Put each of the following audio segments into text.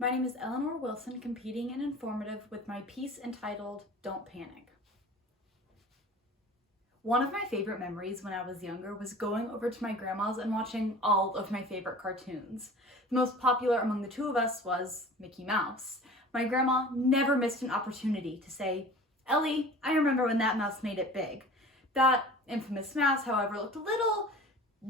My name is Eleanor Willson, competing and informative with my piece entitled Don't Panic. One of my favorite memories when I was younger was going over to my grandma's and watching all of my favorite cartoons. The most popular among the two of us was Mickey Mouse. My grandma never missed an opportunity to say, "Ellie, I remember when that mouse made it big." That infamous mouse, however, looked a little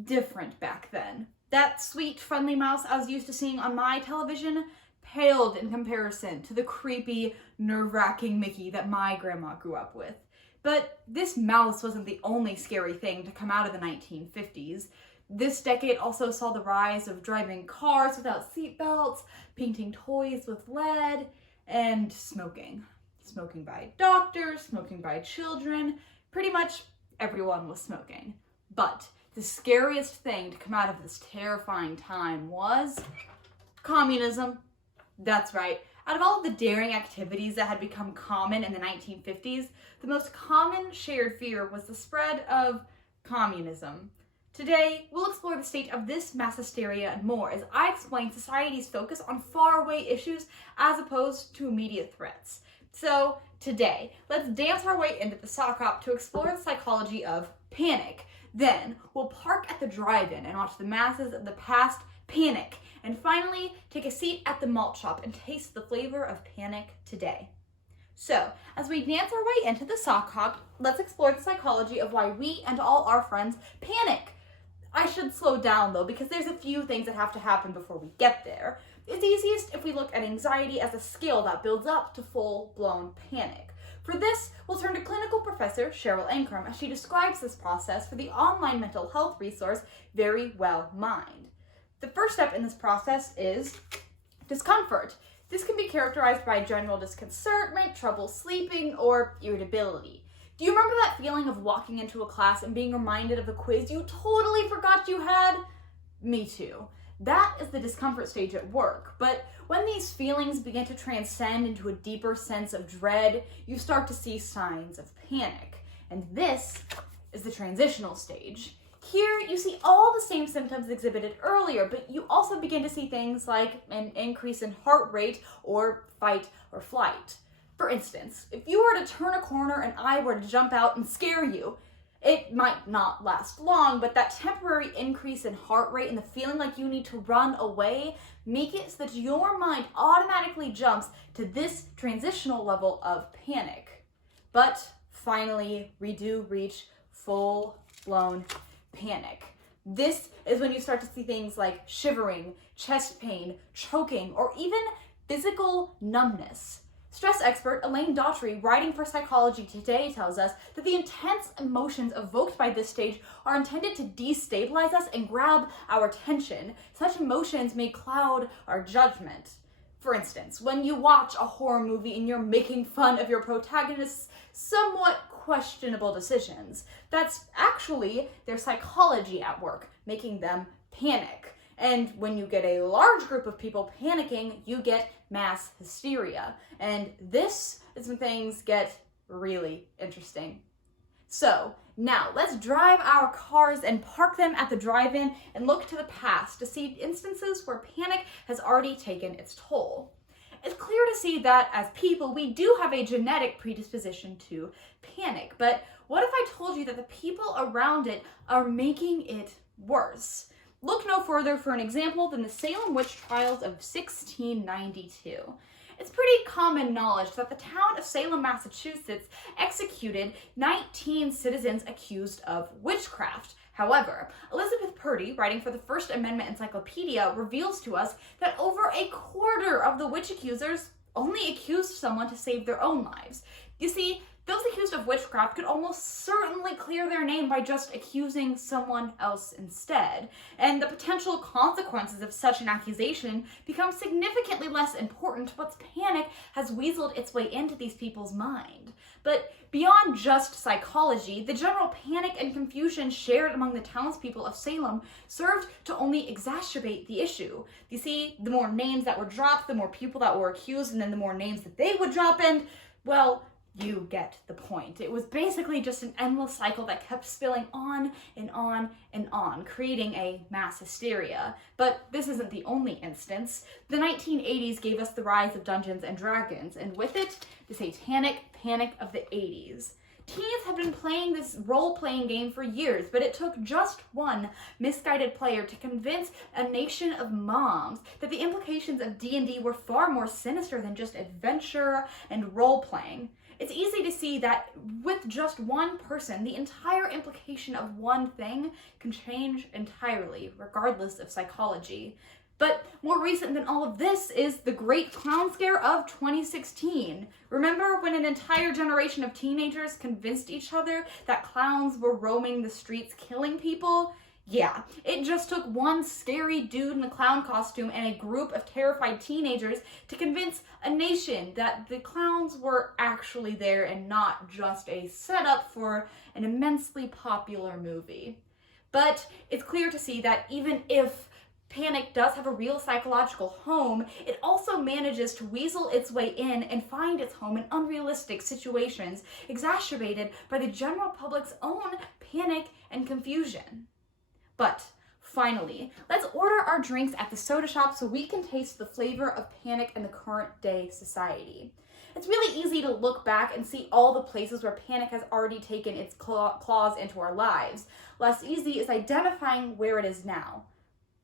different back then. That sweet, friendly mouse I was used to seeing on my television paled in comparison to the creepy, nerve-wracking Mickey that my grandma grew up with. But this mouse wasn't the only scary thing to come out of the 1950s. This decade also saw the rise of driving cars without seatbelts, painting toys with lead, and smoking. Smoking by doctors, smoking by children, pretty much everyone was smoking. But the scariest thing to come out of this terrifying time was communism. That's right. Out of all of the daring activities that had become common in the 1950s, the most common shared fear was the spread of communism. Today, we'll explore the state of this mass hysteria and more as I explain society's focus on faraway issues as opposed to immediate threats. So, today, let's dance our way into the sock hop to explore the psychology of panic. Then, we'll park at the drive-in and watch the masses of the past panic. And finally, take a seat at the malt shop and taste the flavor of panic today. So, as we dance our way into the sock hop, let's explore the psychology of why we and all our friends panic. I should slow down though, because there's a few things that have to happen before we get there. It's easiest if we look at anxiety as a skill that builds up to full-blown panic. For this, we'll turn to clinical professor Cheryl Ankrum as she describes this process for the online mental health resource Very Well Mind. The first step in this process is discomfort. This can be characterized by general disconcertment, trouble sleeping, or irritability. Do you remember that feeling of walking into a class and being reminded of a quiz you totally forgot you had? Me too. That is the discomfort stage at work, but when these feelings begin to transcend into a deeper sense of dread, you start to see signs of panic. And this is the transitional stage. Here, you see all the same symptoms exhibited earlier, but you also begin to see things like an increase in heart rate or fight or flight. For instance, if you were to turn a corner and I were to jump out and scare you, it might not last long, but that temporary increase in heart rate and the feeling like you need to run away make it so that your mind automatically jumps to this transitional level of panic. But finally, we do reach full-blown panic. This is when you start to see things like shivering, chest pain, choking, or even physical numbness. Stress expert Elaine Daughtry, writing for Psychology Today, tells us that the intense emotions evoked by this stage are intended to destabilize us and grab our attention. Such emotions may cloud our judgment. For instance, when you watch a horror movie and you're making fun of your protagonist's somewhat questionable decisions, that's actually their psychology at work, making them panic. And when you get a large group of people panicking, you get mass hysteria. And this is when things get really interesting. So, now let's drive our cars and park them at the drive-in and look to the past to see instances where panic has already taken its toll. It's clear to see that as people, we do have a genetic predisposition to panic. But what if I told you that the people around it are making it worse? Look no further for an example than the Salem witch trials of 1692. It's pretty common knowledge that the town of Salem, Massachusetts executed 19 citizens accused of witchcraft. However, Elizabeth Purdy, writing for the First Amendment Encyclopedia, reveals to us that over a quarter of the witch accusers only accused someone to save their own lives. You see, those accused of witchcraft could almost certainly clear their name by just accusing someone else instead. And the potential consequences of such an accusation become significantly less important once panic has weaseled its way into these people's mind. But beyond just psychology, the general panic and confusion shared among the townspeople of Salem served to only exacerbate the issue. You see, the more names that were dropped, the more people that were accused, and then the more names that they would drop, and, well, You get the point. It was basically just an endless cycle that kept spilling on and on and on, creating a mass hysteria. But this isn't the only instance. The 1980s gave us the rise of Dungeons and Dragons, and with it, the satanic panic of the 80s. Teens have been playing this role-playing game for years, but it took just one misguided player to convince a nation of moms that the implications of D&D were far more sinister than just adventure and role-playing. It's easy to see that with just one person, the entire implication of one thing can change entirely, regardless of psychology. But more recent than all of this is the Great Clown Scare of 2016. Remember when an entire generation of teenagers convinced each other that clowns were roaming the streets killing people? Yeah, it just took one scary dude in a clown costume and a group of terrified teenagers to convince a nation that the clowns were actually there and not just a setup for an immensely popular movie. But it's clear to see that even if panic does have a real psychological home, it also manages to weasel its way in and find its home in unrealistic situations, exacerbated by the general public's own panic and confusion. But finally, let's order our drinks at the soda shop so we can taste the flavor of panic in the current day society. It's really easy to look back and see all the places where panic has already taken its claws into our lives. Less easy is identifying where it is now.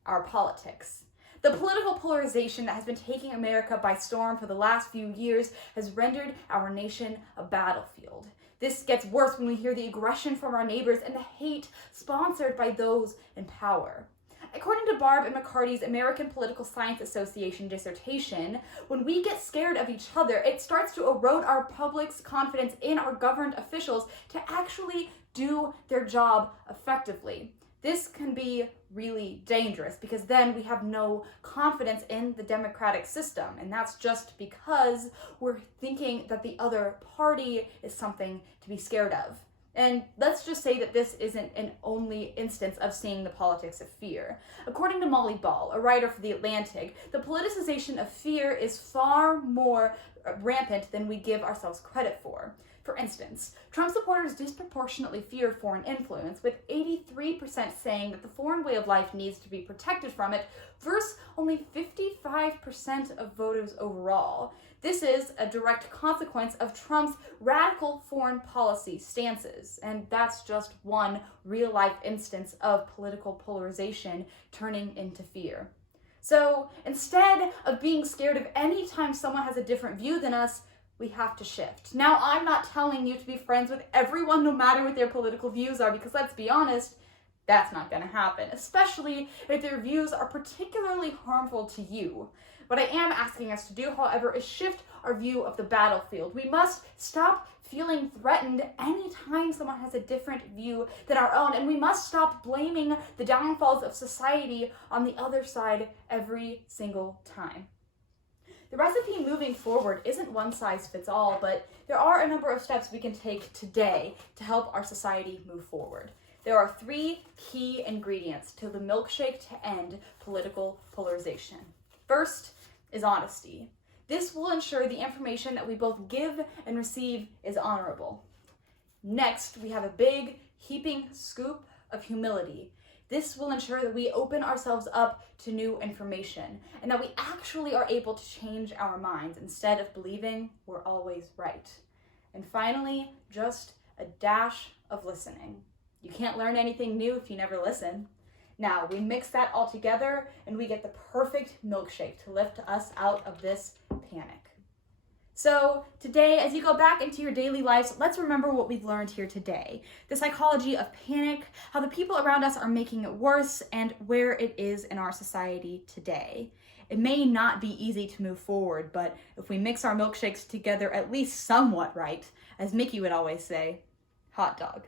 Our politics. The political polarization that has been taking America by storm for the last few years has rendered our nation a battlefield. This gets worse when we hear the aggression from our neighbors and the hate sponsored by those in power. According to Barb and McCarty's American Political Science Association dissertation, when we get scared of each other, it starts to erode our public's confidence in our governed officials to actually do their job effectively. This can be really dangerous because then we have no confidence in the democratic system, and that's just because we're thinking that the other party is something to be scared of. And let's just say that this isn't an only instance of seeing the politics of fear. According to Molly Ball, a writer for The Atlantic, the politicization of fear is far more rampant than we give ourselves credit for. For instance, Trump supporters disproportionately fear foreign influence, with 83% saying that the foreign way of life needs to be protected from it, versus only 55% of voters overall. This is a direct consequence of Trump's radical foreign policy stances, and that's just one real-life instance of political polarization turning into fear. So instead of being scared of any time someone has a different view than us, we have to shift. Now, I'm not telling you to be friends with everyone no matter what their political views are, because let's be honest, that's not going to happen, especially if their views are particularly harmful to you. What I am asking us to do, however, is shift our view of the battlefield. We must stop feeling threatened anytime someone has a different view than our own, and we must stop blaming the downfalls of society on the other side every single time. The recipe moving forward isn't one size fits all, but there are a number of steps we can take today to help our society move forward. There are 3 key ingredients to the milkshake to end political polarization. First is honesty. This will ensure the information that we both give and receive is honorable. Next, we have a big, heaping scoop of humility. This will ensure that we open ourselves up to new information and that we actually are able to change our minds instead of believing we're always right. And finally, just a dash of listening. You can't learn anything new if you never listen. Now, we mix that all together and we get the perfect milkshake to lift us out of this panic. So today, as you go back into your daily lives, let's remember what we've learned here today. The psychology of panic, how the people around us are making it worse, and where it is in our society today. It may not be easy to move forward, but if we mix our milkshakes together at least somewhat right, as Mickey would always say, hot dog.